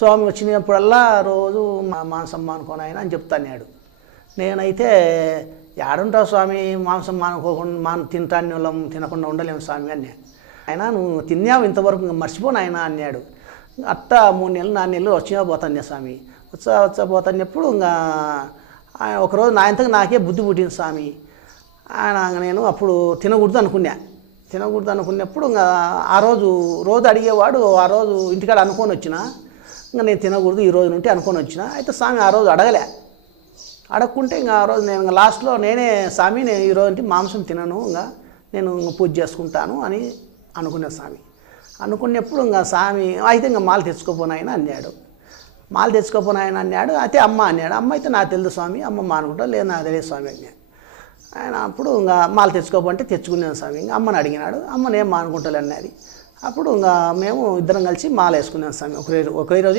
స్వామి వచ్చినప్పుడల్లా రోజు మాంసం మానుకోని ఆయన అని చెప్తాన్నాడు. నేనైతే ఏడుంటావు స్వామి, మాంసం మానుకోకుండా తింటాన్ని వాళ్ళం తినకుండా ఉండలేము స్వామి అన్నా. ఆయన నువ్వు తిన్నావు ఇంతవరకు ఇంకా మర్చిపోను ఆయన అన్నాడు. అట్ట 3 నెలలు 4 నెలలు వచ్చినా పోతాను స్వామి. వచ్చా పోతాన్నప్పుడు ఇంకా ఒకరోజు నాకే బుద్ధి పుట్టింది స్వామి. నేను అప్పుడు తినకూడదు అనుకున్నప్పుడు ఇంకా ఆ రోజు అడిగేవాడు. ఆ రోజు ఇంటికాడ అనుకొని వచ్చిన, ఇంకా నేను తినకూడదు ఈ రోజు నుండి అనుకొని వచ్చిన. అయితే స్వామి ఆ రోజు అడగకుంటే ఇంకా ఆ రోజు నేను లాస్ట్లో నేనే స్వామి నేను ఈ రోజు మాంసం తినను, ఇంకా నేను పూజ చేసుకుంటాను అని అనుకునే స్వామి. అనుకున్నప్పుడు ఇంకా స్వామి అయితే ఇంకా మాల తెచ్చుకోపోనాయన అన్నాడు. అయితే అమ్మ అన్నాడు. అమ్మ అయితే నాకు తెలుసు స్వామి, అమ్మ మానుకుంటా లేదు నాకు తెలియదు స్వామి అన్నాడు. ఆయన అప్పుడు ఇంకా మాల తెచ్చుకోమంటే తెచ్చుకున్నాను స్వామి. ఇంకా అమ్మని అడిగినాడు. అమ్మ నేను మానుకుంటాలే అన్నది. అప్పుడు ఇంకా మేము ఇద్దరం కలిసి మాల వేసుకున్నాం స్వామి. ఒకే రోజు